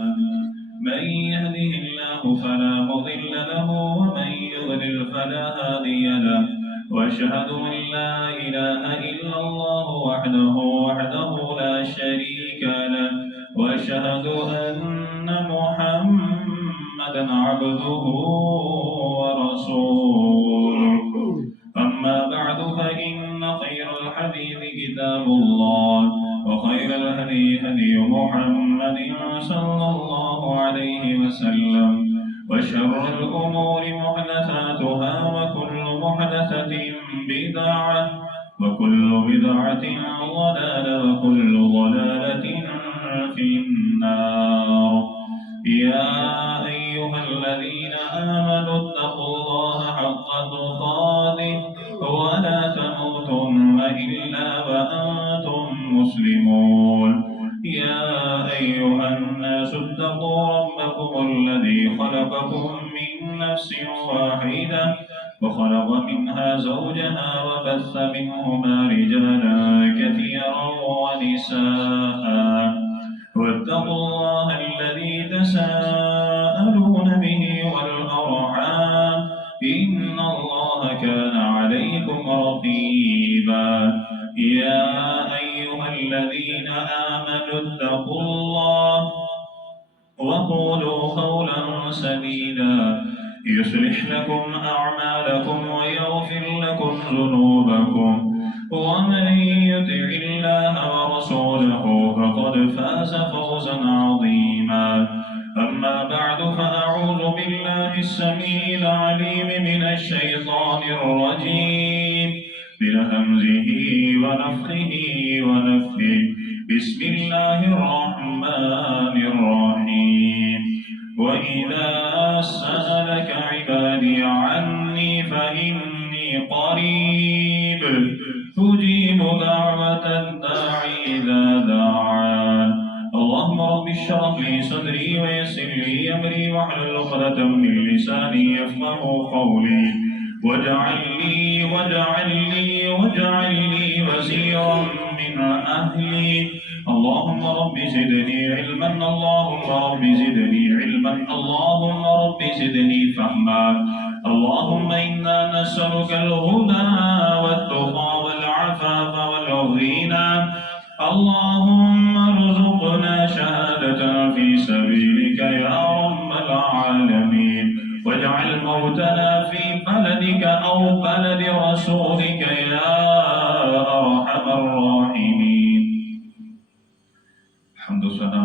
من يهده الله فلا مضل له ومن يضلل فلا هادي له وأشهد أن لا إله إلا الله وحده لا شريك له وأشهد أن محمدا عبده ورسوله أما بعد فإن خير الحديث كتاب الله وخير الهدي هدي محمد صلى الله عليه وسلم وشر الأمور محدثاتها وكل محدثة بدعة وكل بدعة ضلالة وكل ضلالة في النار. يا أيها الذين آمنوا اتقوا الله حق تقاته ولا تموتن إلا وأنتم مسلمون. يا أيها الناس اتقوا ربكم الذي خلقكم من نفس واحدة وخلق منها زوجها وبث منهما رجالا كثيرا ونساء واتقوا الله الذي تساءلون به والأرحام إن الله كان عليكم رقيبا. يا أيها الذين آمنوا اتقوا الله وقولوا قولا سديدا يصلح لكم أعمالكم ويغفر لكم ذنوبكم ومن يطع الله ورسوله فقد فاز فوزا عظيما. أما بعد فأعوذ بالله السميع العليم من الشيطان الرجيم من همزه ونفخه ونفثه. بسم الله الرحمن الرحيم. وإذا سألك عبادي عني فإني قريب أجيب دعوة الداعي إذا دعان. اللهم رب اشرح لي صدري ويسر لي أمري واحلل عقدة من لساني يفقهوا قولي واجعل لي وزيرا من أهلي. اللهم رب زدني علما اللهم رب زدني علما اللهم رب زدني فهما. اللهم إنا نسألك الهدى والتقى والعفاف والغنى. اللهم ارزقنا شهادة في سبيلك يا رب العالمين واجعل موتنا في بلدك أو بلد رسولك يا أرحم الراحمين. حمد و ثنا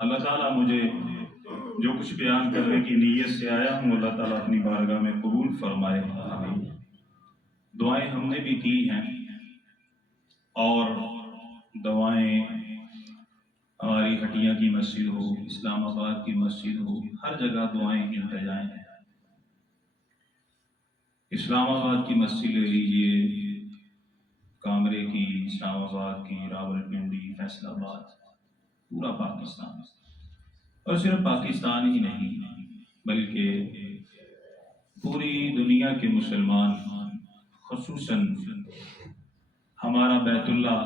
اللہ تعالیٰ مجھے جو کچھ بیان کرنے کی نیت سے آیا ہوں اللہ تعالیٰ اپنی بارگاہ میں قبول فرمائے. آمین. دعائیں ہم نے بھی کی ہیں اور دعائیں ہماری ہٹیا کی مسجد ہو، اسلام آباد کی مسجد ہو، ہر جگہ دعائیں التجائیں ہیں. اسلام آباد کی مسجد لے لیجیے، کانگڑے کی، اسلام آباد کی، راولپنڈی، فیصل آباد، پورا پاکستان. اور صرف پاکستان ہی نہیں بلکہ پوری دنیا کے مسلمان، خصوصاً ہمارا بیت اللہ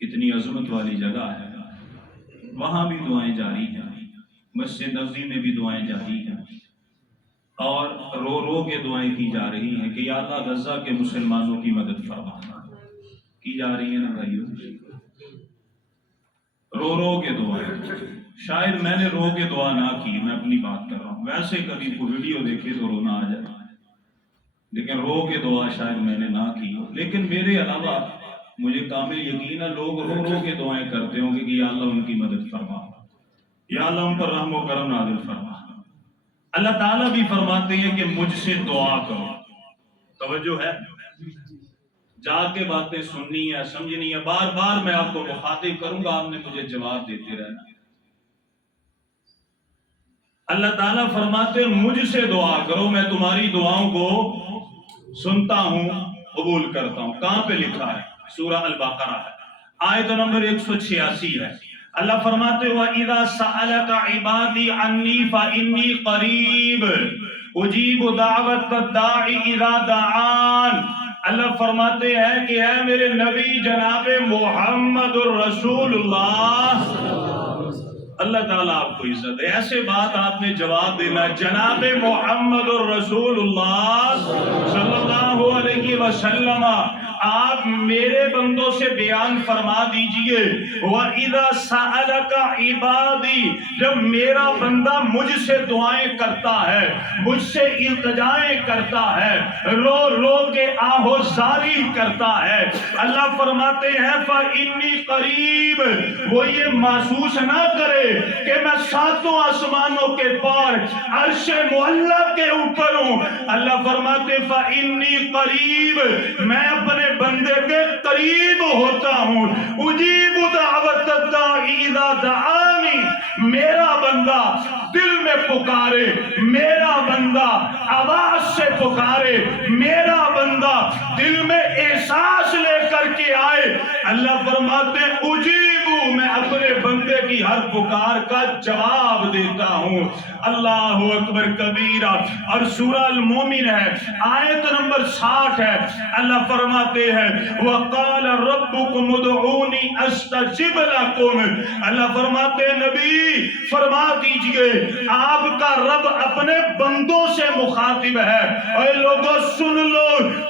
کتنی عظمت والی جگہ ہے، وہاں بھی دعائیں جاری ہیں. مسجد نبوی میں بھی دعائیں جاری ہیں اور رو رو کے دعائیں کی جا رہی ہیں کہ یا اللہ غزہ کے مسلمانوں کی مدد فرما. کی جا رہی ہیں نا بھائیو، رو رو کے دعائیں. شاید میں نے رو کے دعا نہ کی، میں اپنی بات کر رہا ہوں، ویسے کبھی کوئی ویڈیو دیکھے تو رونا آ جائے، لیکن رو کے دعا شاید میں نے نہ کی. لیکن میرے علاوہ مجھے کامل یقین ہے لوگ رو رو کے دعائیں کرتے ہوں گے کہ یا اللہ ان کی مدد فرما، یا اللہ ان پر رحم و کرم نازل فرما. اللہ تعالیٰ بھی فرماتے ہیں کہ مجھ سے دعا کرو. توجہ ہے، جا کے باتیں سننی ہے، سمجھنی ہے. بار بار میں آپ کو مخاطب کروں گا، آپ نے مجھے جواب دیتے رہنا. اللہ تعالیٰ فرماتے ہیں مجھ سے دعا کرو، میں تمہاری دعاؤں کو سنتا ہوں، قبول کرتا ہوں. کہاں پہ لکھا ہے؟ سورہ البقرہ ہے، آیت نمبر 186 ہے. اللہ فرماتے ہیں وَإِذَا سَأَلَكَ عِبَادِي عَنِّي فَإِنِّي قَرِيبٌ أُجِيبُ دَعْوَةَ الدَّاعِ إِذَا دَعَانِ. اللہ فرماتے ہیں کہ اے میرے نبی جناب محمد الرسول اللہ، اللہ تعالیٰ آپ کو عزت ہے، ایسے بات آپ نے جواب دینا ہے. جناب محمد الرسول اللہ صلی اللہ علیہ وسلم آپ میرے بندوں سے بیان فرما دیجئے وَإِذَا سَأَلَكَ عِبَادِي، جب میرا بندہ مجھ سے دعائیں کرتا ہے، مجھ سے التجائیں کرتا ہے، رو رو کے آہو زاری کرتا ہے، اللہ فرماتے ہیں فَإِنِّي قَرِيبٌ، وہ یہ محسوس نہ کرے کہ میں ساتوں آسمانوں کے پار عرش معلیٰ کے اوپر ہوں. اللہ فرماتے فَإِنِّي قَرِيبٌ، میں اپنے بندے کے قریب ہوتا ہوں. اجیب دعوت الداعی اذا دعانی، میرا بندہ دل میں پکارے، میرا بندہ آواز سے پکارے، میرا بندہ دل میں احساس لے کر کے آئے، اللہ فرماتے اجیبو، میں اپنے بندے کی ہر پکار کا جواب دیتا ہوں. اللہ اکبر کبیرہ. اور سورہ المومن ہے، آیت نمبر 60 ہے. اللہ فرماتے ہیں وَقَالَ رَبُّكُمُ ادْعُونِي أَسْتَجِبْ لَكُمْ. اللہ فرماتے ہیں نبی فرما دیجئے آپ کا رب اپنے بندوں سے مخاطب ہے. اے لوگوں سن لو،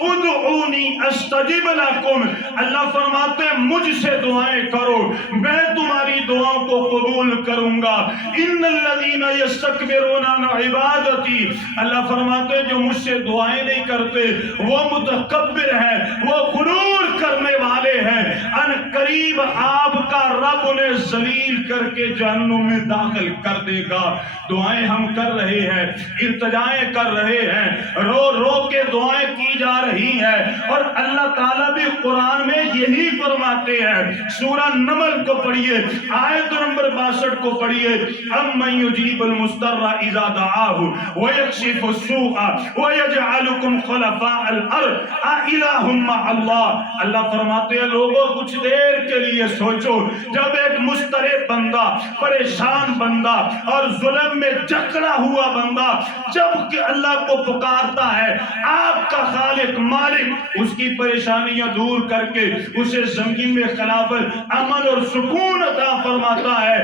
ادعونی استجب لکم، اللہ فرماتے ہیں مجھ سے دعائیں کرو، میں تمہاری دعاؤں کو قبول کروں گا. ان الذین یستکبرون عن عبادتی، اللہ فرماتے ہیں جو مجھ سے دعائیں نہیں کرتے وہ متکبر ہیں، وہ غرور کرنے والے ہیں، ان قریب آپ کا رب انہیں ذلیل کر کے جہنم میں داخل کر دے گا. دعائیں ہم کر رہے ہیں، التجائیں کر رہے ہیں، رو رو کے دعائیں کی جا رہی ہیں، اور اللہ تعالیٰ بھی قرآن میں یہی فرماتے ہیں. سورہ نمل کو پڑھیے، آیت نمبر 62 کو پڑھیے. امن یجیب المضطر اذا دعاہ ویکشف السوء ویجعلکم خلفاء الارض االہ مع اللہ. اللہ فرماتے ہیں لوگوں کچھ دیر کے لیے سوچو، جب ایک مضطرب بندہ، پریشان بندہ اور ظلم میں جکڑا ہوا بندہ جب کہ اللہ کو پکارتا ہے، آپ کا خالق مالک اس کی پریشانیاں دور کر کے اسے زمین میں خلافت، امن اور سکون عطا فرماتا ہے.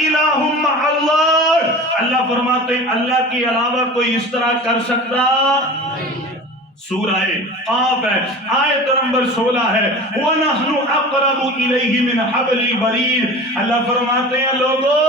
الہ مع اللہ، اللہ فرماتے ہیں اللہ کے علاوہ کوئی اس طرح کر سکتا؟ سورہ قاف ہے، آیت نمبر 16 ہے. وَنَحْنُ أَقْرَبُ إِلَيْهِ مِنْ حَبْلِ الْوَرِيدِ. اللہ فرماتے ہیں لوگوں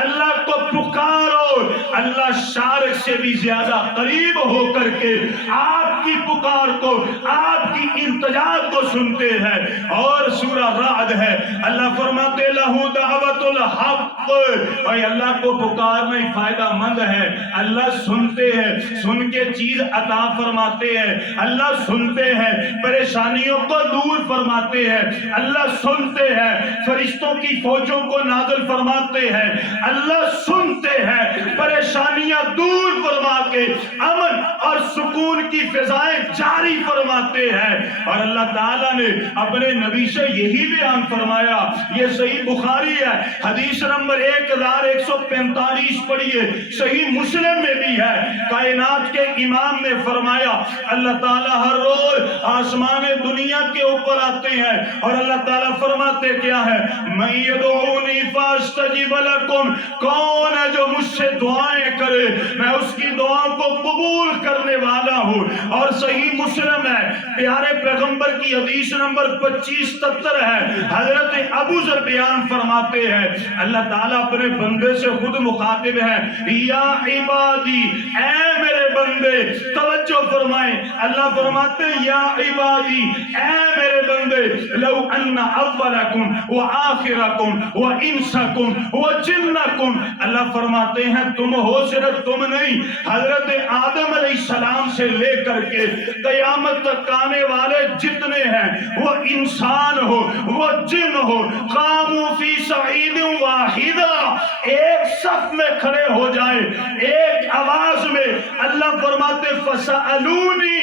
اللہ کو پکارو، اللہ شارق سے بھی زیادہ قریب ہو کر کے آپ آپ کی پکار کو، آپ کی التجا کو سنتے ہیں۔ اور سورہ رعد ہے، اللہ فرماتے لہو دعوت الحق، اور اللہ کو پکارنا ہی فائدہ مند ہے۔ اللہ سنتے ہیں، سن کے چیز عطا فرماتے ہیں، اللہ سنتے ہیں، پریشانیوں کو دور فرماتے ہیں، اللہ سنتے ہیں، فرشتوں کی فوجوں کو نازل فرماتے ہیں، اللہ سنتے ہیں، پریشانیاں دور فرما کے امن اور سکون کی فضائیں جاری فرماتے ہیں۔ اور اللہ تعالیٰ نے اپنے نبی سے یہی بیان فرمایا، یہ صحیح بخاری ہے، حدیث نمبر 1145 پڑھیے، صحیح مسلم میں بھی ہے۔ کائنات کے امام نے فرمایا اللہ تعالیٰ ہر روز آسمان دنیا کے اوپر آتے ہیں اور اللہ تعالیٰ فرماتے کیا ہے، من یدعونی فاستجب لکم، کون ہے جو مجھ سے دعائیں کرے میں اس کی دعا کو قبول کرنے والا ہوں۔ اور صحیح مسلم ہے، پیارے پیغمبر کی حدیث نمبر 2573 ہے، حضرت ابو ذر بیان فرماتے ہیں اللہ تعالیٰ اپنے بندے سے خود مخاطب ہے، یا عبادی، اے میرے بندے، توجہ فرمائیں، اللہ فرماتے یا عبادی، اے میرے بندے، لو ان اولکم وآخرکم وانسکم وجنکم، اللہ فرماتے ہیں تم ہو، صرف تم نہیں، حضرت آدم علیہ السلام سے لے کر کے قیامت تک آنے والے جتنے ہیں، وہ انسان ہو وہ جن ہو، قاموا فی صعید واحدہ، ایک صف میں کھڑے ہو جائے ایک آواز میں، اللہ فرماتے فسألونی،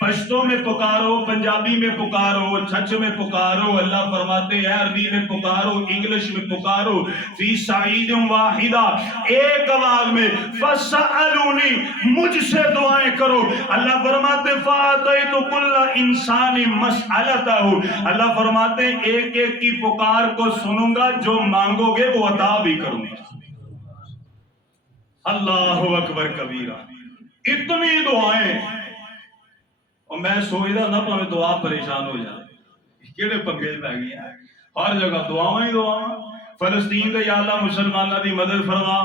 پشتوں میں پکارو، پنجابی میں پکارو، چھچ میں پکارو، اللہ فرماتے ہیں عربی میں پکارو، انگلش میں پکارو، فی صعید واحدہ، ایک آواز میں، فسألونی، مجھ سے دعائیں کرو، اللہ فرماتے فآتیت کل انسان مسألتہ، اللہ فرماتے ایک ایک کی پکار کو سنوں گا، جو مانگو گے وہ عطا بھی کروں گا۔ اللہ اکبر کبیرہ، اتنی دعائیں، اور میں سوچتا نہ پہ دعا پریشان ہو جائے، کیڑے پنگے پہ گئی ہیں، ہر جگہ دعائیں ہی دعائیں۔ فلسطین دے یا اللہ مسلمانہ دی مدد فرما،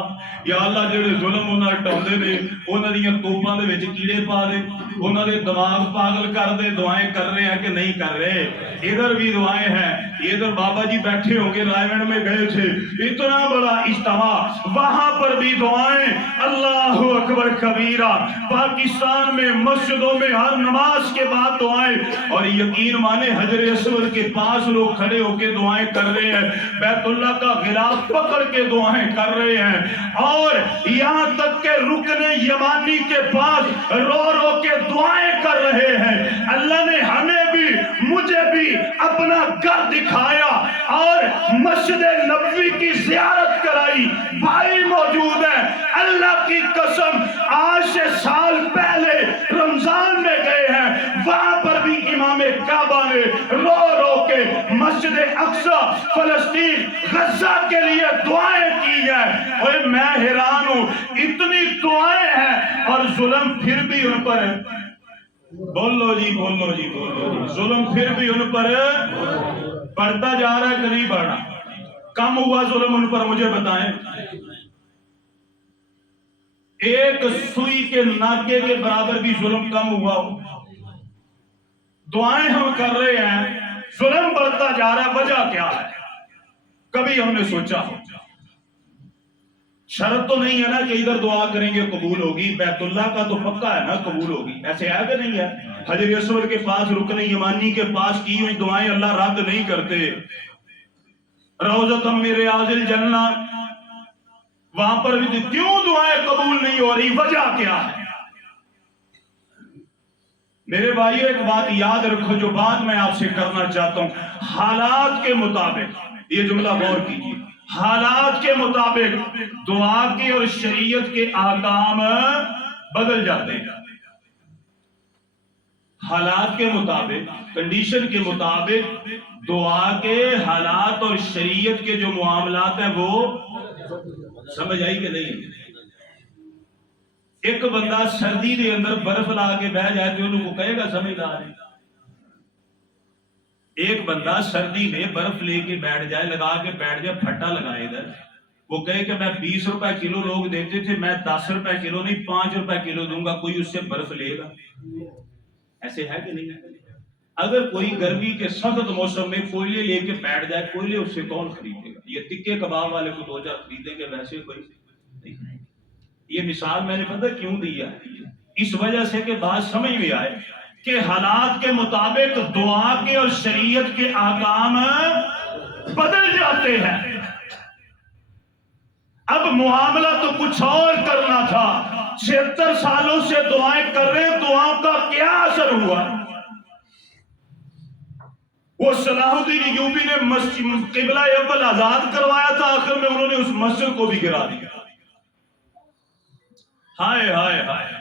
یا اللہ جڑے ظلم انہاں ٹاندے نے انہاں دی توپاں دے وچ کیڑے پا دے، انہاں دے دماغ پاگل کر دے۔ دعائیں کر رہے ہیں کہ نہیں کر رہے؟ ادھر بھی دعائیں ہیں، ادھر بابا جی بیٹھے ہوں گے، رائے گڑھ میں گئے تھے، اتنا بڑا اجتماع، وہاں پر بھی دعائیں۔ اللہ اکبر کبیرہ، پاکستان میں مسجدوں میں ہر نماز کے بعد دعائیں، اور یقین مانے حجر اسود کے پاس لوگ کھڑے ہو کے دعائیں کر رہے ہیں، بیت اللہ کا غلاف پکڑ کے دعائیں کر رہے ہیں، اور یہاں تک کہ رکن یمانی کے پاس رو رو کے دعائیں کر رہے ہیں۔ اللہ نے ہمیں بھی مجھے بھی اپنا گھر دکھایا اور مسجد نبوی کی زیارت کرائی، بھائی موجود ہیں، اللہ کی قسم آج سے سال پہلے رمضان میں گئے ہیں، وہاں پر بھی امام کعبہ نے رو رو کے مسجد اقصی فلسطین غزہ کے لیے دعائیں کی ہیں۔ اور میں حیران ہوں، اتنی دعائیں ہیں اور ظلم پھر بھی ان پر ہے۔ بولو جی بولو جی بولو جی، ظلم پھر بھی ان پر بڑھتا جا رہا ہے کہ نہیں بڑھا؟ کم ہوا ظلم ان پر؟ مجھے بتائیں، ایک سوئی کے ناکے کے برابر بھی ظلم کم ہوا ہو؟ دعائیں ہم کر رہے ہیں، ظلم بڑھتا جا رہا ہے، وجہ کیا ہے؟ کبھی ہم نے سوچا ہو؟ شرط تو نہیں ہے نا کہ ادھر دعا کریں گے قبول ہوگی، بیت اللہ کا تو پکا ہے نا قبول ہوگی، ایسے ہے کہ نہیں ہے؟ حجر اسود کے پاس رکن یمانی کے پاس کی ہوئی دعائیں اللہ رد نہیں کرتے۔ روضۃ من ریاض الجنہ، وہاں پر بھی کیوں دعائیں قبول نہیں ہو رہی؟ وجہ کیا ہے؟ میرے بھائیو ایک بات یاد رکھو، جو بات میں آپ سے کرنا چاہتا ہوں، حالات کے مطابق، یہ جملہ غور کیجیے، حالات کے مطابق دعا کے اور شریعت کے احکام بدل جاتے ہیں۔ حالات کے مطابق، کنڈیشن کے مطابق دعا کے حالات اور شریعت کے جو معاملات ہیں وہ سمجھ آئی کہ نہیں؟ ایک بندہ سردی دے اندر برف لا کے بہ جائے تو انہوں کو کہے گا سمجھدار ہے؟ ایک بندہ سردی میں برف لے کے بیٹھ جائے، لگا کے بیٹھ جائے، پھٹا لگائے ادھر، وہ کہے کہ میں 20 روپے کلو لوگ دیتے تھے، میں 10 روپے کلو نہیں 5 روپے کلو دوں گا، کوئی اس سے برف لے گا؟ ایسے ہے کہ نہیں ہے؟ اگر کوئی گرمی کے سخت موسم میں کوئلے لے کے بیٹھ جائے، کوئلے اس سے کون خریدے گا؟ یہ ٹکے کباب والے کو دو چار خریدیں گے، ویسے کوئی نہیں۔ یہ مثال میں نے پتہ کیوں دی ہے؟ اس وجہ سے کہ بات سمجھ میں آئے کہ حالات کے مطابق دعا کے اور شریعت کے احکام بدل جاتے ہیں۔ اب معاملہ تو کچھ اور کرنا تھا، 76 سالوں سے دعائیں کر رہے ہیں، دعاؤں کا کیا اثر ہوا؟ وہ صلاح الدین ایوبی نے مسجد قبلہ اول آزاد کروایا تھا، آخر میں انہوں نے اس مسجد کو بھی گرا دیا۔ ہائے ہائے ہائے!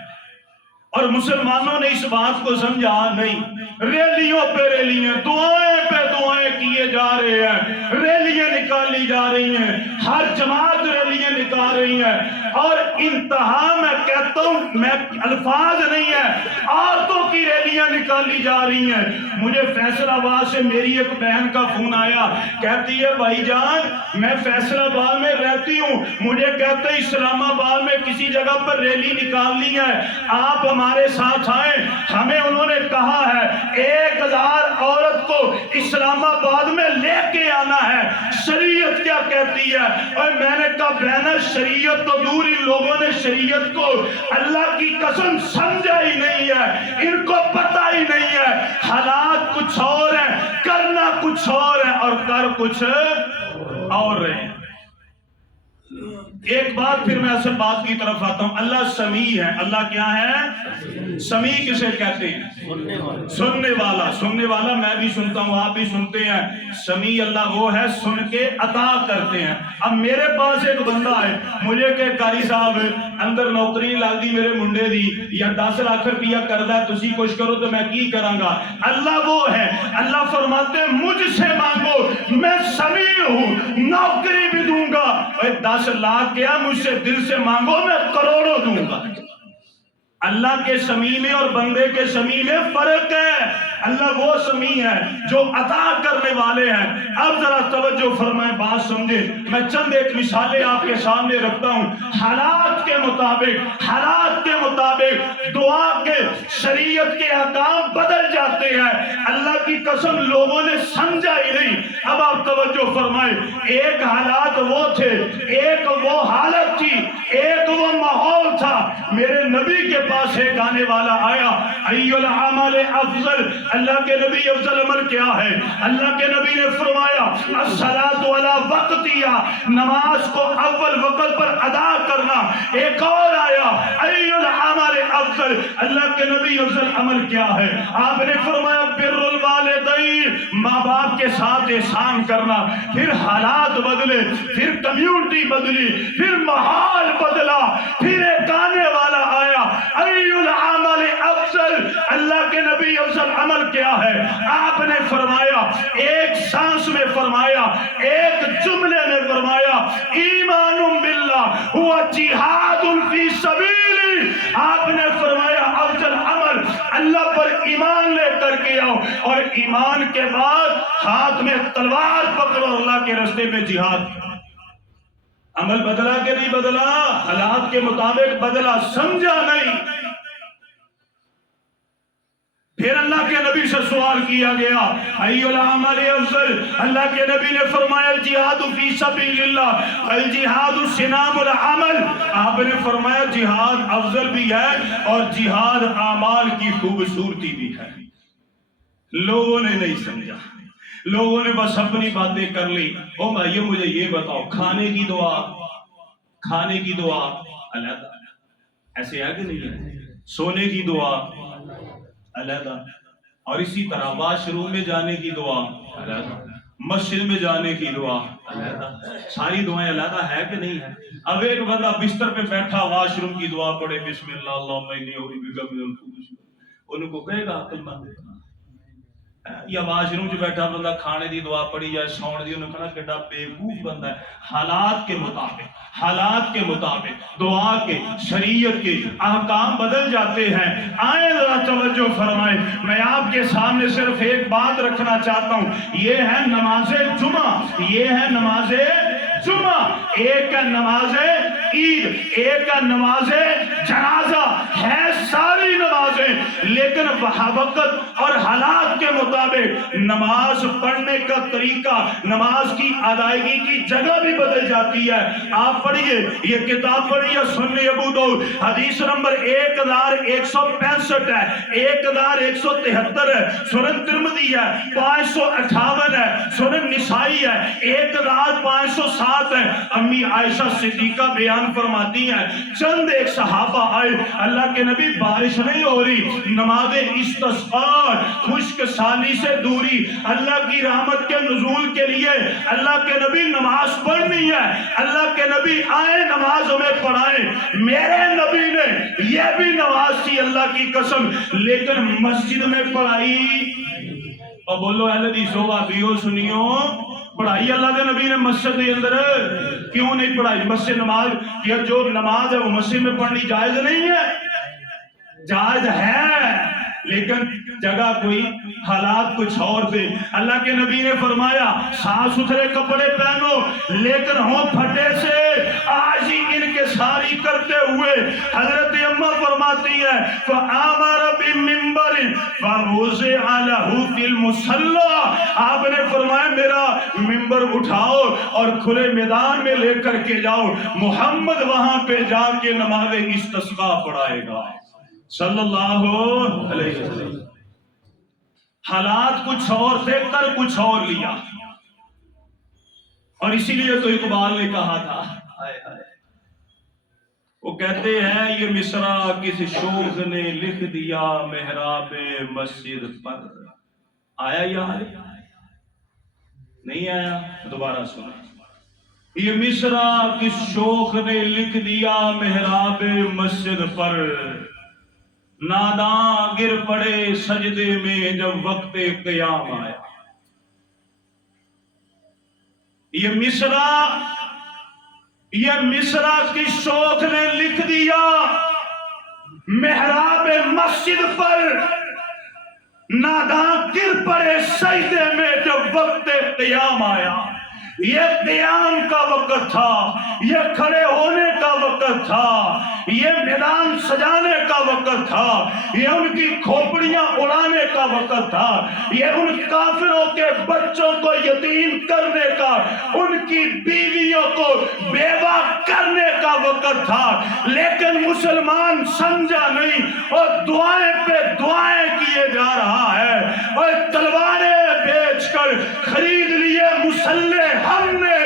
اور مسلمانوں نے اس بات کو سمجھا نہیں، ریلیوں پہ ریلیاں، دعائیں پہ دعائیں کیے جا رہے ہیں، ریلیاں نکالی جا رہی ہیں، ہر جماعت ریلیاں نکال رہی ہیں، اور انتہا میں کہتا ہوں، میں الفاظ نہیں ہے، عورتوں کی ریلیاں نکالی جا رہی ہیں۔ مجھے فیصل آباد سے میری ایک بہن کا فون آیا، کہتی ہے بھائی جان میں فیصل آباد میں رہتی ہوں، مجھے کہتے ہیں اسلام آباد میں کسی جگہ پر ریلی نکالنی ہے، آپ ہمارے ساتھ آئیں۔ ہمیں انہوں نے کہا ہے 1000 عورت کو اسلام آباد میں لے کے آنا ہے، شریعت کیا کہتی ہے؟ اور میں نے کہا بہن شریعت تو دور، ان لوگوں نے شریعت کو اللہ کی قسم سمجھا ہی نہیں ہے، ان کو پتہ ہی نہیں ہے، حالات کچھ اور ہیں، کرنا کچھ اور ہے اور کر کچھ اور رہے ہیں۔ ایک بات پھر میں اصل بات کی طرف آتا ہوں، اللہ سمیع ہے۔ اللہ کیا ہے؟ سمیع کسے کہتے ہیں؟ سننے والا۔ سننے والا میں بھی سنتا ہوں، آپ بھی سنتے ہیں۔ سمیع اللہ وہ ہے سن کے عطا کرتے ہیں۔ اب میرے پاس ایک بندہ ہے، مجھے کہ قاری صاحب اندر نوکری لگ دی میرے منڈے دی، یا 10 لاکھ روپیہ کردہ تسی کچھ کرو تو میں کی کروں گا؟ اللہ وہ ہے، اللہ فرماتے ہیں مجھ سے مانگو میں سمیع ہوں، نوکری بھی دوں گا۔ 10 لاکھ کیا مجھ سے دل سے مانگو میں کروڑوں دوں گا۔ اللہ کے سمیع میں اور بندے کے سمیع میں فرق ہے۔ اللہ وہ سمیع ہے جو عطا کرنے والے ہیں۔ اب ذرا توجہ فرمائیں، بات سمجھیں۔ میں چند ایک مثالیں آپ کے سامنے رکھتا ہوں۔ حالات کے مطابق دعا کے شریعت کے احکام بدل جاتے ہیں۔ اللہ کی قسم لوگوں نے سمجھا ہی نہیں۔ اب آپ توجہ فرمائیں، ایک حالات وہ تھے، ایک وہ حالت تھی، ایک وہ ماحول تھا۔ میرے نبی کے پاس ایک آنے والا آیا، ای العمل افضل، اللہ کے نبی افضل عمل کیا ہے؟ اللہ کے نبی نے فرمایا الصلاۃ علی وقتہا، نماز کو اول وقت پر ادا کرنا۔ ایک اور آیا ای العمل افضل، اللہ کے نبی افضل عمل کیا ہے؟ آپ نے فرمایا بر الوالدین، ماں باپ کے ساتھ احسان کرنا۔ پھر حالات بدلے، پھر کمیونٹی بدلی، پھر ماحول بدلا، پھر ایک آنے والا آیا ای العمل افضل، اللہ کے نبی افضل عمل کیا ہے؟ آپ نے فرمایا ایک سانس میں فرمایا، ایک جملے میں فرمایا ایمان باللہ ہوا جہاد فی سبیلی۔ آپ نے فرمایا افضل عمل اللہ پر ایمان لے کر کے آؤ، اور ایمان کے بعد ہاتھ میں تلوار پکڑو، اللہ کے راستے میں جہاد۔ عمل بدلا کہ نہیں بدلا؟ حالات کے مطابق بدلا، سمجھا نہیں۔ پھر اللہ کے نبی سے سوال کیا گیا ای العمل افضل، اللہ کے نبی نے فرمایا الجہاد فی سبیل اللہ، الجہاد سنام العمل۔ آپ نے فرمایا جہاد افضل بھی ہے اور جہاد اعمال کی خوبصورتی بھی ہے۔ لوگوں نے نہیں سمجھا، لوگوں نے بس اپنی باتیں کر لی۔ او بھائیو مجھے یہ بتاؤ، کھانے کی دعا علیحدہ، ایسے ہے کہ نہیں ہے؟ سونے کی دعا علیحدہ، اور اسی طرح واش روم میں جانے کی دعا علیحدہ، مسجد میں جانے کی دعا علیحدہ، ساری دعائیں علیحدہ ہے کہ نہیں ہے؟ اب ایک بندہ بستر پہ بیٹھا واش روم کی دعا پڑھے بسم اللہ اللہم انی اعوذ بک من الخبث، ان کو کہے گا عقل مند؟ یا واش روم جو بیٹھا بندہ کھانے دی دعا پڑھی جائے سونے دی، انہوں نے کہنا کہنا بیوقوف بندہ ہے۔ حالات کے مطابق دعا کے شریعت کے احکام بدل جاتے ہیں۔ آئیں ذرا توجہ فرمائیں، میں آپ کے سامنے صرف ایک بات رکھنا چاہتا ہوں، یہ ہے نماز جمعہ، یہ ہے نماز جمعہ، ایک ہے نماز عید، ایک ہے نماز جنازہ، ہے ساری نمازیں، لیکن وقت اور حالات کے مطابق نماز پڑھنے کا طریقہ، نماز کی ادائیگی کی جگہ بھی بدل جاتی ہے۔ آپ پڑھیے، یہ کتاب پڑھیے سنن ابو داؤد، حدیث نمبر 1165 ہے، 1173 ہے، سنن ترمذی ہے 558 ہے، سنن نسائی ہے 1507 ہے۔ امی عائشہ صدیقہ بیان فرماتی ہیں چند ایک صحابہ آئے، اللہ کے نبی بارش نہیں ہو رہی، نماز استسقاء، خشک سالی سے دوری، اللہ کی رحمت کے نزول کے لیے اللہ کے نبی نماز پڑھنی ہے، اللہ کے نبی آئے نماز ہمیں پڑھائیں۔ میرے نبی نے یہ بھی نماز تھی اللہ کی قسم، لیکن مسجد میں پڑھائی۔ اور بولو اہل حدیث وہابیو سنیو، پڑھائی اللہ کے نبی نے مسجد کے اندر کیوں نہیں پڑھائی؟ مسجد نماز، یا جو نماز ہے وہ مسجد میں پڑھنی جائز نہیں ہے؟ جائز ہے، لیکن جگہ کوئی، حالات کچھ اور تھے۔ اللہ کے نبی نے فرمایا صاف ستھرے کپڑے پہنو، لیکن ہوں پھٹے سے آج ہی انکساری کرتے ہوئے۔ حضرت اماں فرماتی ہے فَآمَرَ بِمِنبَرٍ فَوُضِعَ لَهُ فِي الْمُصَلَّى، آپ نے فرمایا میرا منبر اٹھاؤ اور کھلے میدان میں لے کر کے جاؤ، محمد وہاں پہ جا کے نماز استسقاء پڑھائے گا صلی اللہ علیہ وسلم۔ حالات کچھ اور تھے، کر کچھ اور لیا، اور اسی لیے تو اقبال نے کہا تھا، وہ کہتے ہیں یہ مصرع کس شوخ نے لکھ دیا محراب مسجد پر۔ آیا یاد؟ نہیں آیا؟ دوبارہ سنیں، یہ مصرع کس شوخ نے لکھ دیا محراب مسجد پر، ناداں گر پڑے سجدے میں جب وقت قیام آیا۔ یہ مصرع کس شوخ نے لکھ دیا محراب مسجد پر، ناداں گر پڑے سجدے میں جب وقت قیام آیا۔ یہ قیام کا وقت تھا، یہ کھڑے ہونے کا وقت تھا، یہ میدان سجانے کا وقت تھا، یہ ان کی کھوپڑیاں اڑانے کا وقت تھا، یہ ان کافروں کے بچوں کو یتیم کرنے کا، ان کی بیویوں کو بیوہ کرنے کا وقت تھا، لیکن مسلمان سمجھا نہیں اور دعائیں پہ دعائیں کیے جا رہا ہے، اور تلواریں بیچ کر خرید لیے مسلح ہم نے،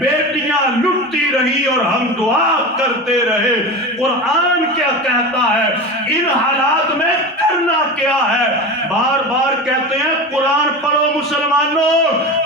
بیٹیاں لٹتی رہی اور ہم دعا کرتے رہے۔ قرآن کیا کہتا ہے؟ ان حالات میں کرنا کیا ہے؟ بار بار کہتے ہیں قرآن پڑھو مسلمانوں،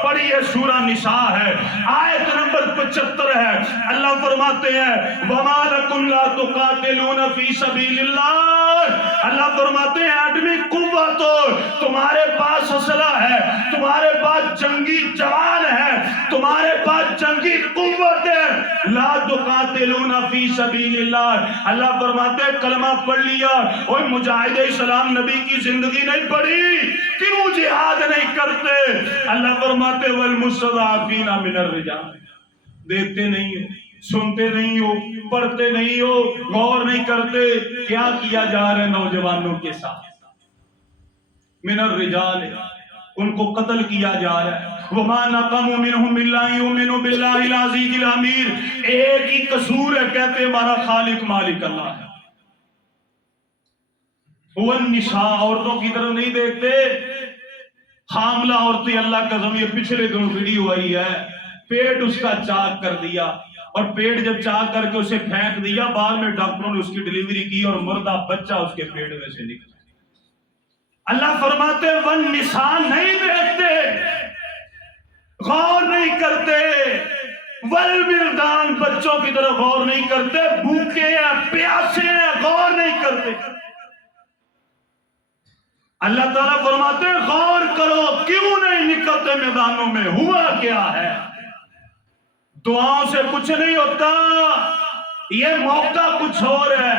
پڑھیے سورہ نساء ہے، آیت نمبر 75 ہے، اللہ فرماتے ہیں وَمَا لَكُمْ لَا تُقَاتِلُونَ فِي سَبِيلِ اللَّهِ، اللہ فرماتے ہیں آدمی قوت ہو، تمہارے پاس اسلحہ ہے، تمہارے پاس جنگی جوان ہے، تمہارے پاس جنگی قوت ہے، لا تقاتلون فی سبیل اللہ، اللہ فرماتے ہیں کلمہ پڑھ لیا، اوہ مجاہد اسلام نبی کی زندگی نہیں پڑھی، کیوں جہاد نہیں کرتے؟ اللہ فرماتے والمستضعفین من الرجال، دیکھتے نہیں ہو، سنتے نہیں ہو، پڑھتے نہیں ہو، غور نہیں کرتے، کیا کیا جا رہا ہے نوجوانوں کے ساتھ؟ من الرجال، ان کو قتل کیا جا رہا ہے۔ وَمَا نَقَمُوا مِنْهُمْ إِلَّا يُؤْمِنُوا بِاللَّهِ الْعَزِيزِ الْحَمِيدِ، ایک ہی قصور ہے، کہتے ہمارا خالق مالک اللہ ہے۔ وَالنِّسَاء، عورتوں کی طرف نہیں دیکھتے، حاملہ عورتیں اللہ کا ضمیر، پچھلے دن ویڈیو آئی ہے، پیٹ اس کا چاک کر دیا، اور پیٹ جب چاک کر کے اسے پھینک دیا، بعد میں ڈاکٹروں نے اس کی ڈیلیوری کی اور مردہ بچہ اس کے پیٹ میں سے نکلا۔ اللہ فرماتے والنساء نہیں دیکھتے، غور نہیں کرتے، والولدان، بچوں کی طرف غور نہیں کرتے، بھوکے ہیں پیاسے ہیں غور نہیں کرتے۔ اللہ تعالیٰ فرماتے ہیں غور کرو، کیوں نہیں نکلتے میدانوں میں؟ ہوا کیا ہے؟ دعاؤں سے کچھ نہیں ہوتا، یہ موقع کچھ اور ہے۔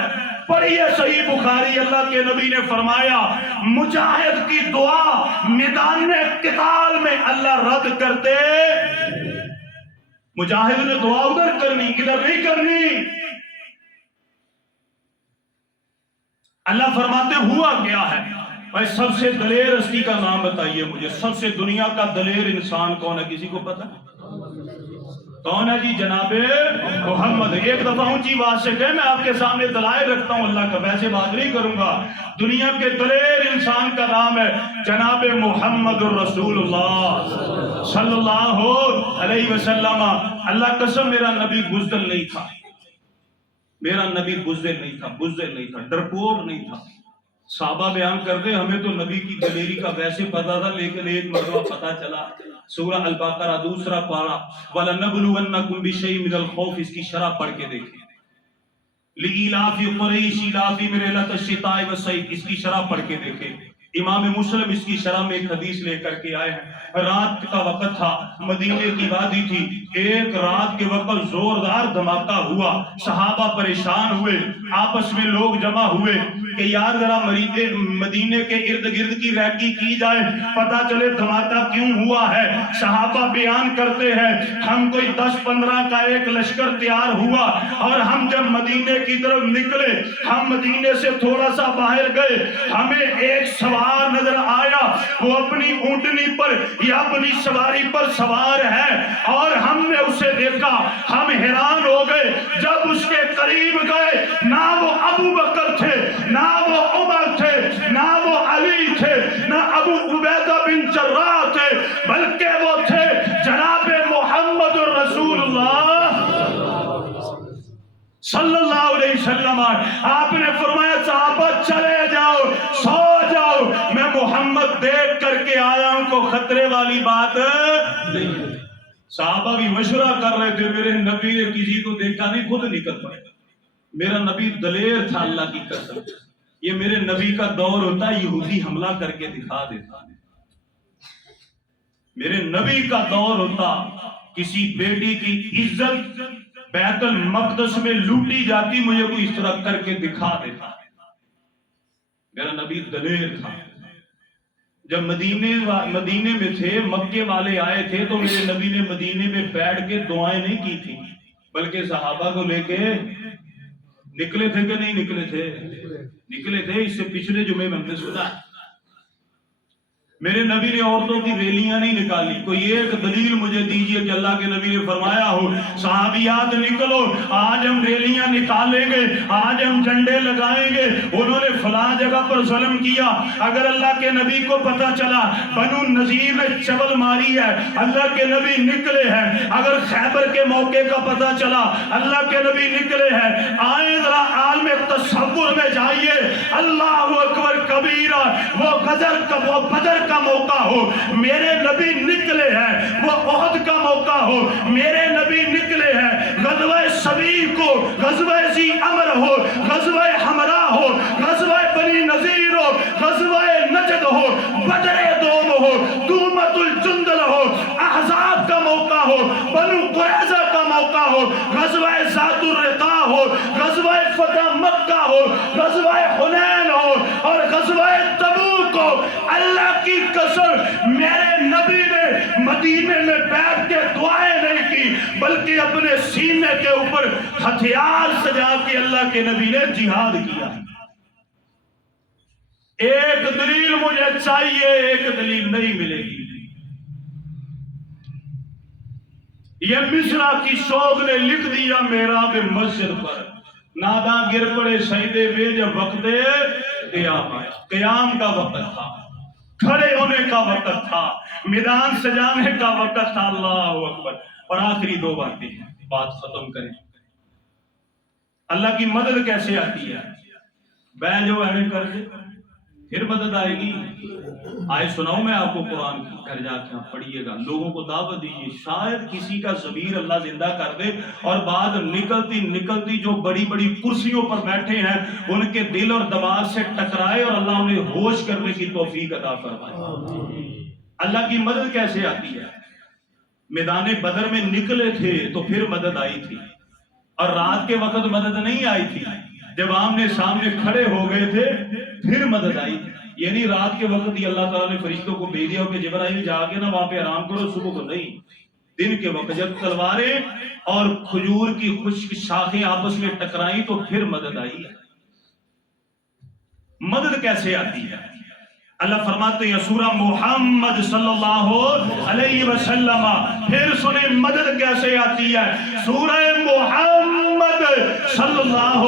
پڑھیے صحیح بخاری، اللہ کے نبی نے فرمایا مجاہد کی دعا میدان قتال میں اللہ رد کرتے۔ مجاہد نے دعا ادھر کرنی، ادھر نہیں کرنی۔ اللہ فرماتے ہوا کیا ہے؟ بھائی سب سے دلیر ہستی کا نام بتائیے مجھے، سب سے دنیا کا دلیر انسان کون ہے؟ کسی کو پتا؟ کون ہے جی؟ جناب محمد۔ ایک دفعہ اونچی بات سے کہ میں آپ کے سامنے دلائل رکھتا ہوں اللہ کا، ویسے بات نہیں کروں گا۔ دنیا کے دلیر انسان کا نام ہے جناب محمد الرسول اللہ صلی اللہ علیہ وسلم۔ اللہ قسم میرا نبی بزدل نہیں تھا، میرا نبی بزدل نہیں تھا، بزدل نہیں تھا، ڈرپوک نہیں تھا۔ صحابہ بیان کرتے ہمیں تو نبی کی دلیری کا ویسے پتا تھا، لیکن ایک مرتبہ پتا چلا سورہ البقرہ دوسرا پارہ وَلَنَبْلُوَنَّكُمْ بِشَيْءٍ مِنَ الْخَوْفِ، اس کی شرح پڑھ کے دیکھیں۔ لِإِيلَافِ قُرَيْشٍ إِيلَافِهِمْ رِحْلَةَ الشِّتَاءِ وَالصَّيْفِ، اس کی شرح پڑھ کے دیکھیں۔ امام مسلم اس کی شرح میں ایک حدیث لے کر کے آئے ہیں۔ رات کا وقت تھا، مدینے کی وادی تھی، ایک رات کے وقت زوردار دھماکہ ہوا، صحابہ پریشان ہوئے، آپس میں لوگ جمع ہوئے کہ یار ذرا مدینے کے ارد گرد کی ریکی کی جائے، پتہ چلے دھماکہ کیوں ہوا ہے۔ صحابہ بیان کرتے ہیں ہم کوئی 10-15 کا ایک لشکر تیار ہوا، اور ہم جب مدینے کی طرف نکلے، ہم مدینے سے تھوڑا سا باہر گئے، ہمیں ایک سوار نظر آیا، وہ اپنی اونٹنی پر یا اپنی سواری پر سوار ہے، اور ہم نے اسے دیکھا، ہم حیران ہو گئے۔ جب اس کے قریب گئے، نہ وہ ابو بکر تھے، نہ وہ عمر تھے، نہ وہ علی تھے، نہ ابو عبیدہ بن جراح تھے، بلکہ وہ تھے جناب محمد الرسول اللہ صلی اللہ علیہ وسلم۔ آپ نے فرمایا صحابہ چلے جاؤ، سو جاؤ، میں محمد دیکھ کر کے آیا ہوں، کو خطرے والی بات نہیں۔ صحابہ بھی مشورہ کر رہے تھے، میرے نبی نے کسی کو دیکھا نہیں، خود نکل پڑے۔ میرا نبی دلیر تھا اللہ کی قسم۔ یہ میرے نبی کا دور ہوتا یہودی حملہ کر کے دکھا دیتا، میرے نبی کا دور ہوتا کسی بیٹی کی عزت بیت المقدس میں لوٹی جاتی، مجھے کوئی اس طرح کر کے دکھا دیتا۔ میرا نبی دلیر تھا۔ جب مدینے میں تھے، مکے والے آئے تھے، تو میرے نبی نے مدینے میں بیٹھ کے دعائیں نہیں کی تھی، بلکہ صحابہ کو لے کے نکلے تھے کہ نہیں نکلے تھے؟ نکلے تھے۔ اس سے پچھلے جمعے میں ہم نے سنا میرے نبی نے عورتوں کی ریلیاں نہیں نکالی۔ کوئی ایک دلیل مجھے دیجئے کہ اللہ کے نبی نے فرمایا ہو صحابیات نکلو، آج ہم ریلیاں نکالیں گے، آج ہم جھنڈے لگائیں گے، انہوں نے فلاں جگہ پر ظلم کیا۔ اگر اللہ کے نبی کو پتا چلا بنو نذیر نے چبل ماری ہے، اللہ کے نبی نکلے ہیں۔ اگر خیبر کے موقع کا پتا چلا، اللہ کے نبی نکلے ہیں۔ آئیں ذرا عالم تصور میں جائیے، اللہ اکبر کبیرہ، وہ بدر کا موقع ہو، میرے نبی نکلے ہیں۔ وہ احد کا موقع ہو، میرے نبی نکلے ہیں۔ غزوہ سبیل کو، غزوہ ذی امر ہو، غزوہ حمرا ہو، غزوہ بنی نذیر ہو، غزوہ نجد ہو، بدر دوم ہو، دومت الجندل ہو، احزاب کا موقع ہو، بنو قریظہ کا موقع ہو، غزوہ ذات الرقاع ہو، غزوہ فتح مکہ ہو، غزوہ حنین ہو، اور غزوہ تبوک ہو، اللہ کی قسم میرے نبی نے مدینے میں بیٹھ کے دعائیں نہیں کی، بلکہ اپنے سینے کے اوپر ہتھیار سجا کے اللہ کے نبی نے جہاد کیا۔ ایک دلیل مجھے چاہیے، ایک دلیل نہیں ملے گی۔ یہ مصرع کی شوق نے لکھ دیا محراب مسجد پر، نادا گر پڑے سجدے میں جب وقت قیام آیا۔ قیام کا وقت تھا، کھڑے ہونے کا وقت تھا، میدان سجانے کا وقت تھا۔ اللہ اکبر۔ اور آخری دو باتیں ہیں، بات ختم کریں۔ اللہ کی مدد کیسے آتی ہے؟ بے جو ہمیں کر دے پھر مدد آئے گی۔ آئے سناؤں میں آپ کو قرآن کی، گھر جا کے آپ پڑھیے گا، لوگوں کو دعوت دیجیے، شاید کسی کا ضمیر اللہ زندہ کر دے، اور بعد نکلتی جو بڑی بڑی کرسیوں پر بیٹھے ہیں ان کے دل اور دماغ سے ٹکرائے، اور اللہ انہیں ہوش کرنے کی توفیق عطا فرمائے۔ اللہ کی مدد کیسے آتی ہے؟ میدان بدر میں نکلے تھے تو پھر مدد آئی تھی، اور رات کے وقت مدد نہیں آئی تھی، جب آمنے سامنے کھڑے ہو گئے تھے پھر مدد آئی تھی۔ یعنی رات کے وقت ہی اللہ تعالیٰ نے فرشتوں کو بھیجا ہو کہ جبرائیل جا کے نا وہاں پہ آرام کرو، صبح کو نہیں، دن کے وقت جب تلواریں اور کھجور کی خشک شاخیں آپس میں ٹکرائیں تو پھر مدد آئی ہے۔ مدد کیسے آتی ہے؟ اللہ فرماتے ہیں سورہ محمد صلی اللہ علیہ وسلم، پھر سنیں مدد کیسے آتی ہے، سورہ محمد صلی اللہ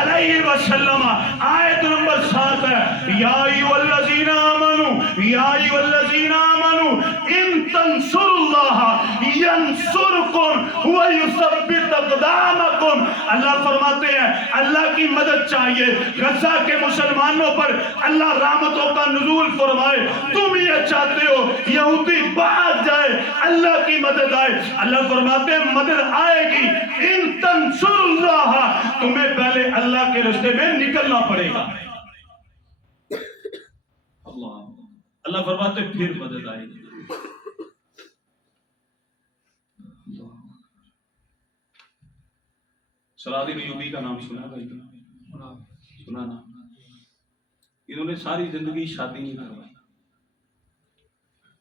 علیہ وسلم آیت نمبر 7 ہے، یا ایھا الذین آمنوا یا ایھا الذین آمنوا ان تنصروا اللہ ینصرکم ویثبت اقدامکم۔ اللہ فرماتے ہیں اللہ کی مدد چاہیے، غزہ کے مسلمانوں پر اللہ رحمتوں کا نزول فرمائے، تم یہ چاہتے ہو یہودی بھاگ جائے، اللہ کی مدد آئے، اللہ فرماتے ہیں مدد آئے گی، ان تنصر اللہ، تمہیں پہلے اللہ کے راستے میں نکلنا پڑے گا۔ اللہ فرماتے ہیں پھر مدد آئے گی۔ صلاح الدین ایوبی کا نام سنا بھائی؟ سنا نا؟ انہوں نے ساری زندگی شادی نہیں کروائی،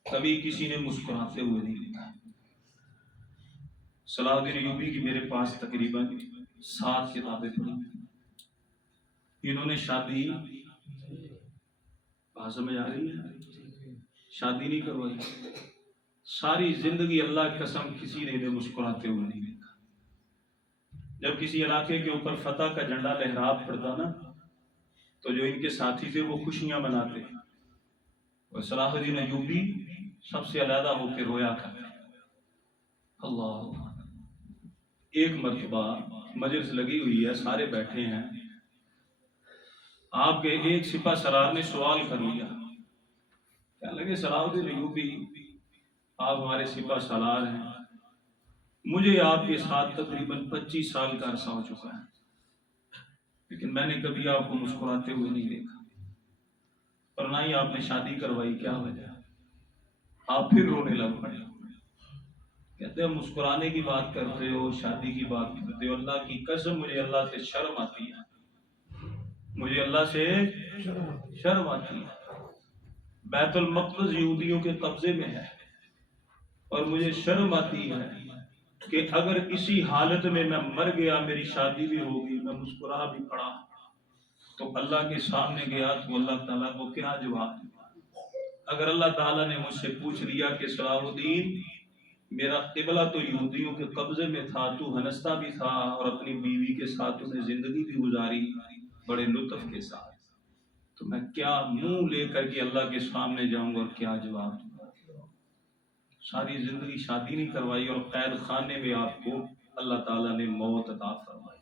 کبھی کسی نے مسکراتے ہوئے نہیں دیکھا۔ صلاح الدین ایوبی کی میرے پاس تقریباً 7 کتابیں پڑھی۔ انہوں نے شادی، بات سمجھ آ رہی ہے؟ شادی نہیں کروائی، ساری زندگی اللہ کی قسم کسی نے مسکراتے ہوئے نہیں دیکھا۔ جب کسی علاقے کے اوپر فتح کا جھنڈا لہرا پڑتا نا تو جو ان کے ساتھی تھے وہ خوشیاں مناتے، اور صلاح الدین ایوبی سب سے علیحدہ ہو کے رویا کرتے۔ اللہ، ایک مرتبہ مجلس لگی ہوئی ہے، سارے بیٹھے ہیں، آپ کے ایک سپہ سالار نے سوال کر لیا، کہنے لگے صلاح الدین ایوبی آپ ہمارے سپہ سالار ہیں، مجھے آپ کے ساتھ تقریباً 25 سال کا عرصہ ہو چکا ہے، لیکن میں نے کبھی آپ کو مسکراتے ہوئے نہیں دیکھا، اور نہ ہی آپ نے شادی کروائی، کیا وجہ؟ آپ پھر رونے لگ پڑے۔ کہتے ہیں مسکرانے کی بات کرتے ہو، شادی کی بات کرتے ہو، اللہ کی قسم مجھے اللہ سے شرم آتی ہے، مجھے اللہ سے شرم آتی ہے۔ بیت المقدس یہودیوں کے قبضے میں ہے، اور مجھے شرم آتی ہے کہ اگر اسی حالت میں میں مر گیا، میری شادی بھی ہوگی، میں مسکرا بھی پڑا، تو اللہ کے سامنے گیا تو اللہ تعالیٰ کو کیا جواب دیا؟ اگر اللہ تعالیٰ نے مجھ سے پوچھ لیا کہ صلاح الدین میرا قبلہ تو یہودیوں کے قبضے میں تھا، تو ہنستا بھی تھا اور اپنی بیوی کے ساتھ تو نے زندگی بھی گزاری بڑے لطف کے ساتھ، تو میں کیا منہ لے کر کے اللہ کے سامنے جاؤں گا اور کیا جواب دوں گا؟ ساری زندگی شادی نہیں کروائی اور قید خانے میں آپ کو اللہ تعالیٰ نے موت عطا فرمائی۔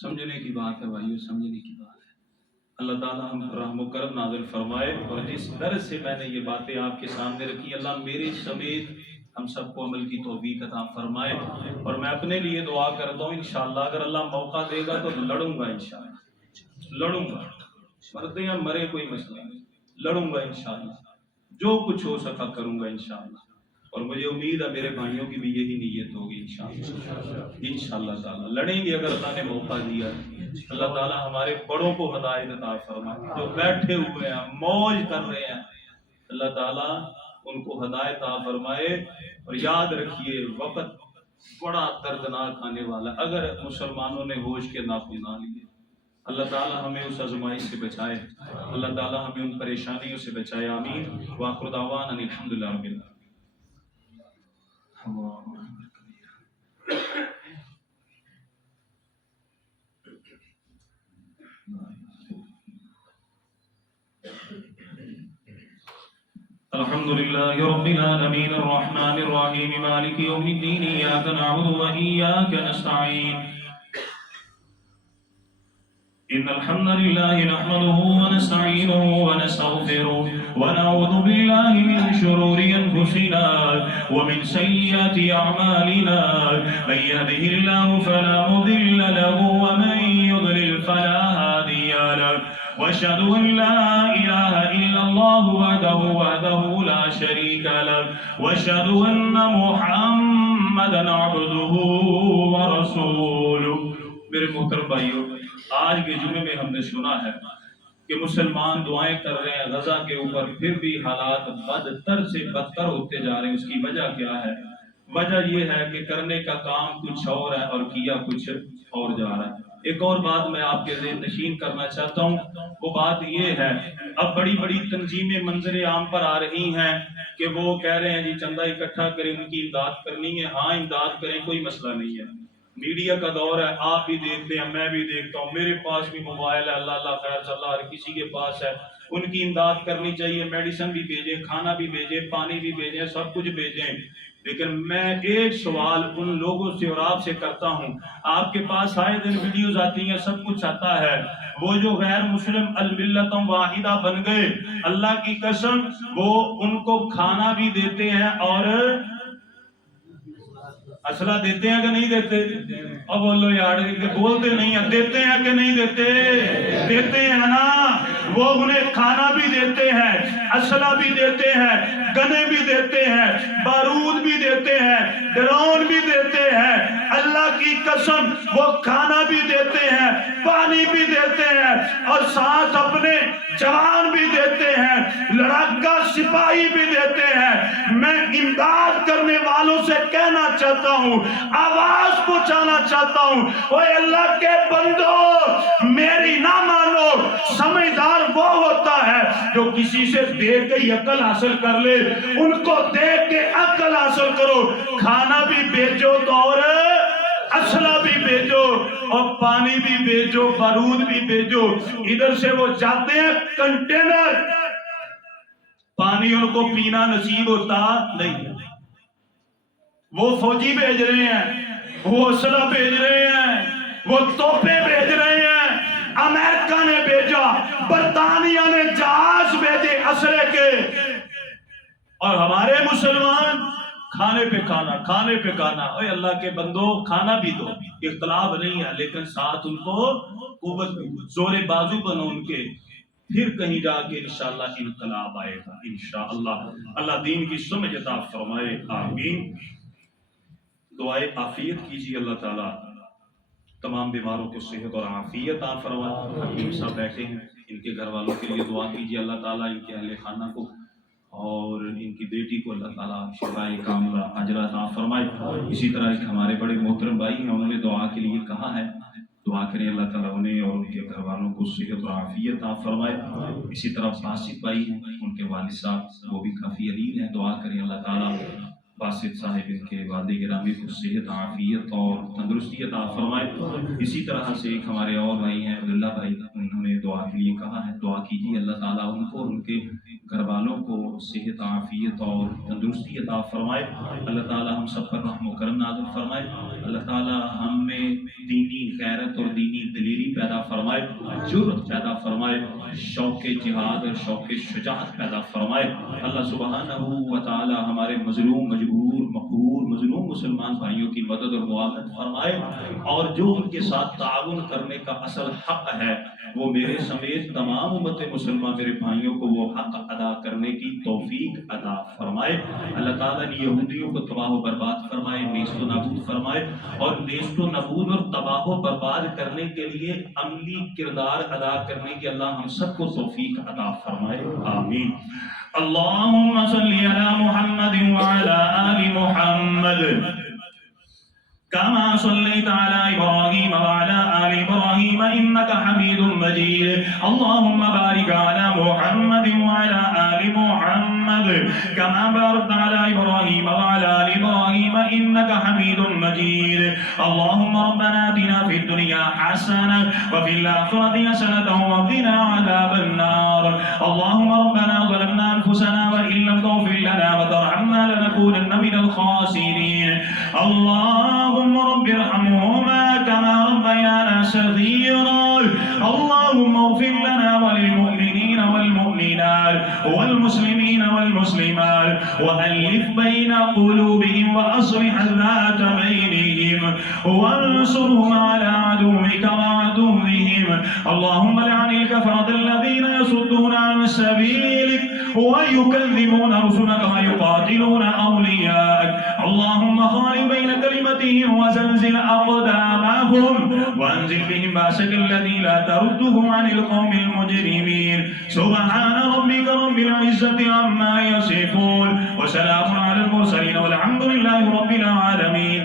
سمجھنے کی بات ہے بھائیو، سمجھنے کی بات ہے۔ اللہ تعالیٰ ہم پر رحم و کرم نازل فرمائے، اور جس درس سے میں نے یہ باتیں آپ کے سامنے رکھی، اللہ میرے سمیت ہم سب کو عمل کی توفیق عطا فرمائے۔ اور میں اپنے لیے دعا کرتا ہوں انشاءاللہ اگر اللہ موقع دے گا تو لڑوں گا، انشاءاللہ لڑوں گا، مرتے یا مرے کوئی مسئلہ نہیں، لڑوں گا انشاءاللہ، جو کچھ ہو سکا کروں گا انشاءاللہ، اور مجھے امید ہے میرے بھائیوں کی بھی یہی نیت ہوگی انشاءاللہ تعالیٰ لڑیں گے اگر اللہ نے موقع دیا۔ اللہ تعالیٰ ہمارے بڑوں کو ہدایت عطا فرمائے، جو بیٹھے ہوئے ہیں موج کر رہے ہیں، اللہ تعالیٰ ان کو ہدایت عطا فرمائے۔ اور یاد رکھیے وقت بڑا دردناک آنے والا، اگر مسلمانوں نے ہوش کے ناخن نہ لیے، اللہ تعالیٰ ہمیں اس آزمائش سے بچائے، اللہ تعالیٰ ہمیں ان پریشانیوں سے بچائے، آمین۔ وآخر دعوانا ان الحمدللہ رب العالمین۔ الحمد لله رب العالمين الرحمن الرحيم مالك يوم الدين إياك نعبد وإياك نستعين إن الحمد لله نحمده ونستعينه ونستغفره ونعوذ بالله من شرور أنفسنا ومن سيئات أعمالنا من يهده الله فلا مضل له ومن يضلل فلا هادي له وأشهد أن لا إله إلا الله وحده لا شريك له وأشهد أن محمدا عبده ورسوله۔ میرے محترم بھائیو، آج کے جمعے میں ہم نے سنا ہے کہ مسلمان دعائیں کر رہے ہیں غزہ کے اوپر، پھر بھی حالات بدتر سے بدتر ہوتے جا رہے ہیں۔ اس کی وجہ کیا ہے؟ وجہ یہ ہے کہ کرنے کا کام کچھ اور ہے اور کیا کچھ اور جا رہا ہے۔ ایک اور بات میں آپ کے ذہن نشین کرنا چاہتا ہوں، وہ بات یہ ہے اب بڑی بڑی تنظیمیں منظر عام پر آ رہی ہیں کہ وہ کہہ رہے ہیں جی چندہ اکٹھا کریں، ان کی امداد کرنی ہے۔ ہاں امداد کریں، کوئی مسئلہ نہیں ہے، میڈیا کا دور ہے، آپ بھی دیکھتے ہیں، میں بھی دیکھتا ہوں، میرے پاس بھی موبائل ہے، اللہ اللہ خیر صلی اللہ، ہر کسی کے پاس ہے۔ ان کی امداد کرنی چاہیے، میڈیسن بھی بھیجیں، کھانا بھی بھیجیں، پانی بھی بھیجیں، سب کچھ بھیجیں۔ لیکن میں ایک سوال ان لوگوں سے اور آپ سے کرتا ہوں، آپ کے پاس آئے دن ویڈیوز آتی ہیں، سب کچھ آتا ہے، وہ جو غیر مسلم الملت واحدہ بن گئے، اللہ کی قسم وہ ان کو کھانا بھی دیتے ہیں اور اسلحہ دیتے ہیں کہ نہیں دیتے؟ اب بولو یار، بولتے نہیں ہیں، دیتے ہیں کہ نہیں دیتے؟ دیتے ہیں نا۔ وہ انہیں کھانا بھی دیتے ہیں، اسلحہ بھی دیتے ہیں، گنے بھی دیتے ہیں، بارود بھی دیتے ہیں، ڈرون بھی دیتے ہیں۔ اللہ کی قسم وہ کھانا بھی دیتے ہیں، پانی بھی دیتے ہیں اور ساتھ اپنے جوان بھی دیتے ہیں، لڑاکا سپاہی بھی دیتے ہیں۔ میں امداد کرنے والوں سے کہنا چاہتا ہوں، آواز پہنچانا چاہتا ہوں، اوے اللہ کے بندو میری نہ مانو۔ سمجھدار وہ ہوتا ہے جو کسی سے دیکھ کے عقل حاصل کر لے، ان کو دیکھ کے عقل حاصل کرو۔ کھانا بھی بیچو تو اور اسلحہ بھی بیچو اور پانی بھی بیچو، بارود بھی بیچو۔ ادھر سے وہ جاتے ہیں کنٹینر، پانی ان کو پینا نصیب ہوتا نہیں، وہ فوجی بھیج رہے ہیں، وہ اسلحہ بھیج رہے ہیں، وہ توپیں بھیج رہے ہیں۔ امریکہ نے بھیجا، برطانیہ نے جہاز بھیجے اسلحے کے، اور ہمارے مسلمان کھانے پہ کھانا، کھانے پہ کھانا۔ اے اللہ کے بندو کھانا بھی دو، اختلاف نہیں ہے، لیکن ساتھ ان کو قوت بھی دو، زور بازو بنو ان کے، پھر کہیں جا کے انشاءاللہ انقلاب آئے گا انشاءاللہ۔ اللہ دین کی سمجھ عطا فرمائے، آمین۔ دعائے عافیت کیجیے، اللہ تعالیٰ تمام بیماروں کو صحت اور عافیت عطا فرمائے۔ حکیم صاحب بیٹھے ہیں، ان کے گھر والوں کے لیے دعا کیجیے، اللہ تعالیٰ ان کے اہل خانہ کو اور ان کی بیٹی کو اللہ تعالیٰ شفائے کاملہ اجر عطا فرمائے۔ اسی طرح ایک ہمارے بڑے محترم بھائی ہیں، انہوں نے دعا کے لیے کہا ہے، دعا کریں اللہ تعالیٰ انہیں اور ان کے گھر والوں کو صحت اور عافیت عطا فرمائے۔ اسی طرح باسط بھائی ہیں، ان کے والد صاحب وہ بھی کافی علیل ہیں، دعا کریں اللہ تعالیٰ باسط صاحب ان کے والد گرامی کو صحت عافیت اور تندرستی عطا فرمائے۔ اسی طرح سے ایک ہمارے اور بھائی ہیں عبداللہ بھائی، انہوں نے دعا کے لیے کہا ہے، دعا کیجیے اللہ تعالیٰ ان کو اور ان کے گھر والوں کو صحت عافیت اور تندرستی عطا فرمائے۔ اللہ تعالیٰ ہم سب پر رحم و کرم نازل فرمائے، اللہ تعالیٰ ہم میں دینی غیرت اور دینی دلیری پیدا فرمائے، جرأت پیدا فرمائے، شوق جہاد اور شوق شجاعت پیدا فرمائے۔ اللہ سبحانہ و تعالی ہمارے مظلوم مجبور مقہور مظلوم مسلمان بھائیوں کی مدد اور معاونت فرمائے، اور جو ان کے ساتھ تعاون کرنے کا اصل حق ہے وہ میرے سمیت تمام امت مسلمہ میرے بھائیوں کو وہ حق ادا کرنے کی توفیق عطا فرمائے۔ اللہ تعالیٰ نے یہودیوں کو تباہ و برباد فرمائے، نیست و نابود فرمائے، اور نیست و نابود اور تباہ و برباد کرنے کے لیے عملی کردار ادا کرنے کی اللہ ہم سب کو توفیق عطا فرمائے، آمین۔ اللہم صلی علی محمد وعلی آل محمد كما صليت على إبراهيم وعلى آل إبراهيم إنك حميد مجيد اللهم بارك على محمد وعلى آل محمد كما باركت على إبراهيم وعلى آل إبراهيم إنك حميد مجيد اللهم ربنا آتنا في الدنيا حسنة وفي الآخرة حسنة وقنا عذاب النار اللهم ربنا ظلمنا أنفسنا وإن لم تغفر لنا وترحمنا لنكونن من الخاسرين اللهم رب ارحمهما كما ربيانا صغيرا اللهم اغفر لنا وللمؤمنين والمؤمنات والمسلمين والمسلمات وألف بين قلوبهم وأصلح ذات بينهم وانصرهم على عدوك وعدوهم اللهم لعن الكفرة الذين يصدون عن سبيلك ويكذبون رسلك ويقاتلون أولياءك اللهم خالف بين كلمتهم وزلزل أقدامهم وأنزل بهم بأسك الذي لا ترده عن القوم المجرمين سبحان ربك رب العزة عما يصفون وسلام على المرسلين والحمد لله رب العالمين.